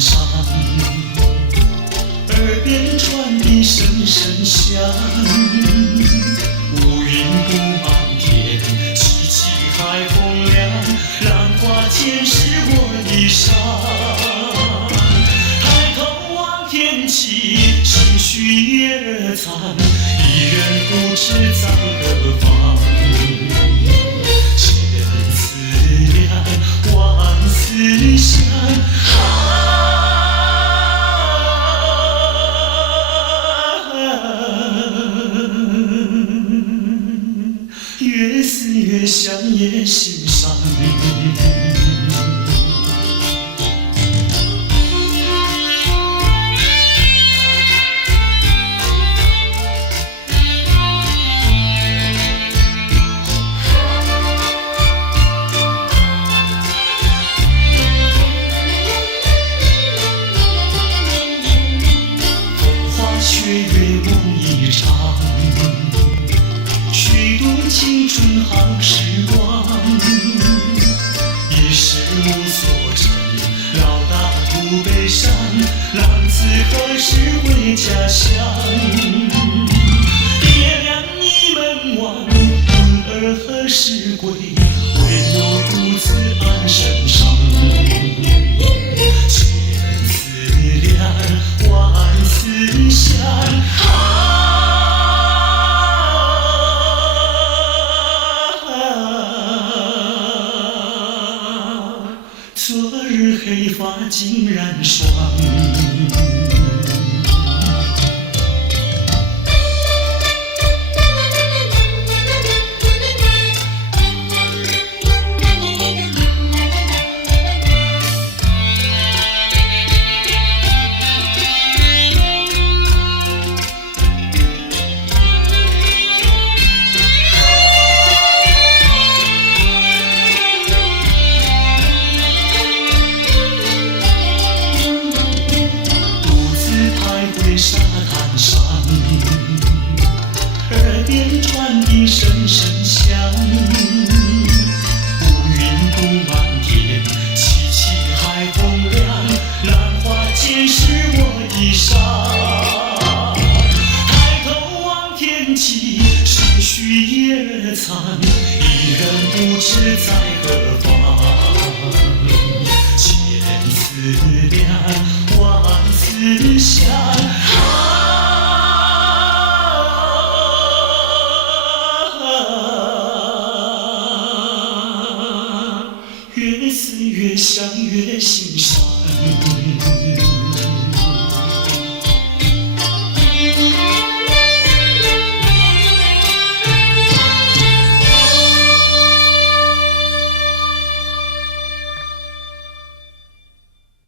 上，耳边传的声声响。乌云布满天，凄凄海风凉，浪花溅湿我衣裳。抬头望天际，心绪也残，一人不知在何方。千思量，万思想。越思越想也心伤。风花雪月梦一场，虚度青春好时光。一世无所成，老大不悲伤，浪子何时回家乡？月亮倚门望，魂儿何时归？唯有独自安身上。千思量，万思想。昨日黑发竟然霜。沙滩上，耳边传的声声响。乌云布满天，凄凄海风凉，浪花溅湿我衣裳。抬头望天际，心绪也残。